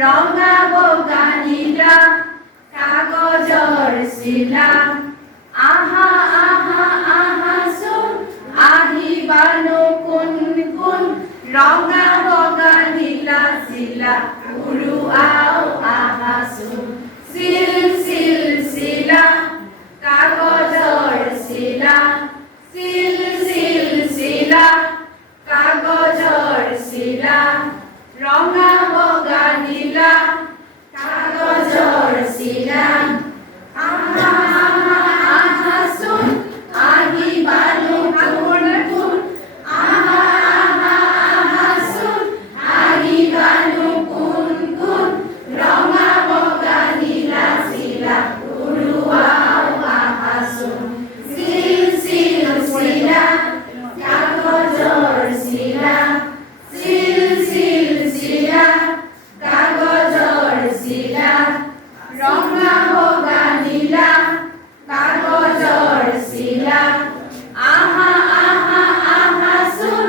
ৰঙা বগা নীলা কাগজৰ চিলা আহা আহা আহা চোন আহিবানো কোন কোন ৰঙা বগা নীলা চিলা উৰুৱাও আহা চোন চিল চিল চিলা কাগজৰ চিলা চিল চিল চিলা কাগজৰ চিলা ৰঙা বগা নীলা কাগজৰ চিলা আহা আহা আহা চোন আহিবানো কোন কোন আহা আহা আহা চোন আহিবানো কোন কোন ৰঙা বগা নীলা চিলা উৰুৱাও আহা চোন চিল চিল চিলা কাগজৰ চিলা চিল চিল চিলা কাগজৰ চিলা ৰঙা বগা নীলা কাগজৰ চিলা আহা আহা আহা চোন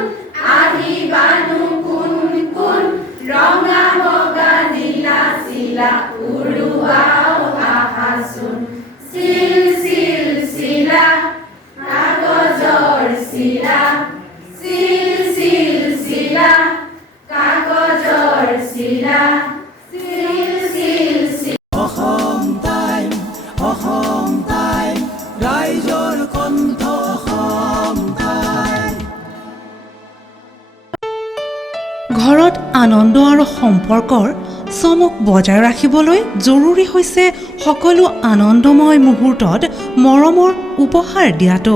আহিবানো কোন কোন ৰঙা বগা নীলা চিলা উৰুৱাও আহা চোন চিল চিল চিলা কাগজৰ চিলা চিল চিল চিলা কাগজৰ চিলা চিল চিল চিলা অসম টাইম ৰাইজৰ কণ্ঠ অসম টাইম। ঘৰত আনন্দ আৰু সম্পৰ্কৰ চমক বজাই ৰাখিবলৈ জৰুৰী হৈছে সকলো আনন্দময় মুহূৰ্তত মৰমৰ উপহাৰ দিয়াটো।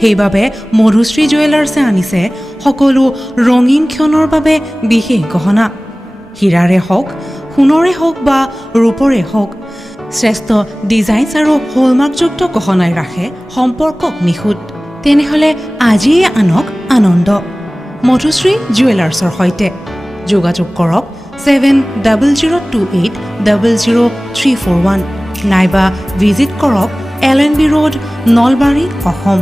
সেইবাবে মধুশ্ৰী জুৱেলাৰ্ছে আনিছে সকলো ৰঙীন ক্ষণৰ বাবে বিশেষ গহনা। হীৰাৰে হওক, সোণৰে হওক বা ৰূপৰে হওক, শ্ৰেষ্ঠ ডিজাইনছ আৰু হলমাৰ্কযুক্ত গহনাই ৰাখে সম্পৰ্কক নিখুঁত। তেনেহ'লে আজিয়ে আনক আনন্দ মধুশ্ৰী জুৱেলাৰ্ছৰ সৈতে। যোগাযোগ কৰক 7028000341 নাইবা ভিজিট কৰক LNB ৰোড, নলবাৰী, অসম।